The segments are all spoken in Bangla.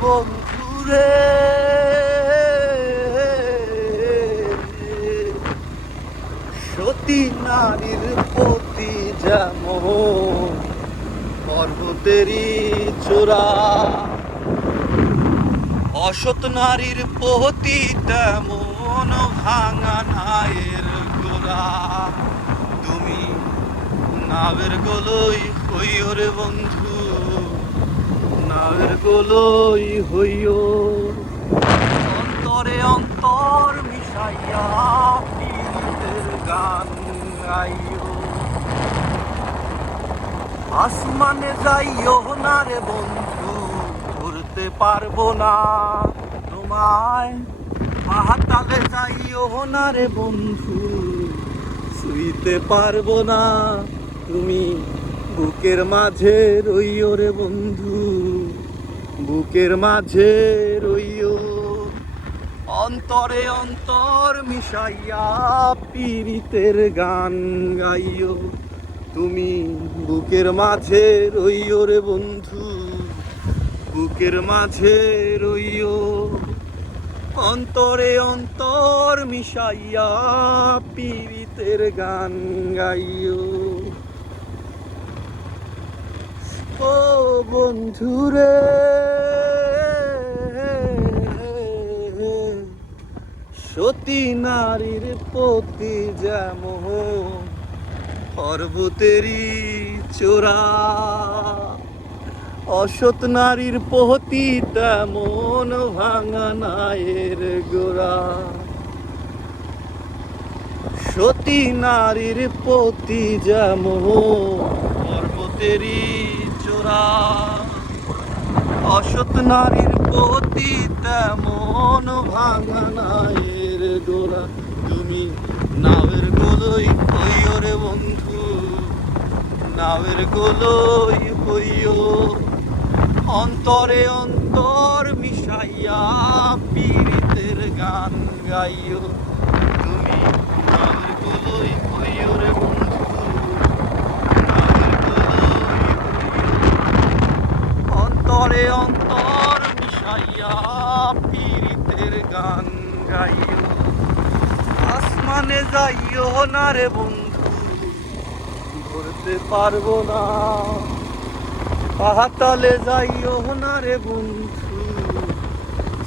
বন্ধুরে সতী নারীর প্রতি যেমন পর্বতেরই চূড়া, অসৎ নারীর প্রতি তেমন ভাঙা নায়ের গোড়া। তুমি নাবের গোলই হইও রে বন্ধু, নাবের গোলই হইও, অন্তরে অন্তর মিশাইয়া পীড়িতের গান গাইও। আসমানে যাইও না রে বন্ধু, উড়তে পারবো না তোমায়। পাহাড়ে যাইও না রে বন্ধু, শুইতে পারবো না তুমি। বুকের মাঝে রইও রে বন্ধু, বুকের মাঝে রইও, অন্তরে অন্তর মিশাইয়া পীড়িতের গান গাইও। তুমি বুকের মাঝে রইও রে বন্ধু, বুকের মাঝে রইও, অন্তরে অন্তর মিশাইয়া পীড়িতের গান গাইও। ও বন্ধুরে সতী নারীর প্রতি যেমন পর্বতেরই চূড়া, অসৎ নারীর প্রতি তেমন ভাঙা নায়ের গোড়া। সতী নারীর প্রতি যেমন পর্বতেরই চূড়া, অসৎ নারীর প্রতি তেমন ভাঙা নায়ের গোড়া। তুমি নাবের গোলই হইও রে বন্ধু, নাবের গোলই হইও, অন্তরে অন্তর মিশাইয়া পীড়িতের গান গাইও। তুমি নাবের গোলই হইও রে বন্ধু, নাবের গোলই হইও, অন্তরে অন্তর মিশাইয়া পীড়িতের গান গাইও। আসমানে যাইও না রে বন্ধু, ধরতে পারবো না। পাহাড়ে যাইও না রে বন্ধু,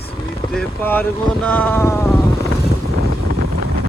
শুইতে পারবো না।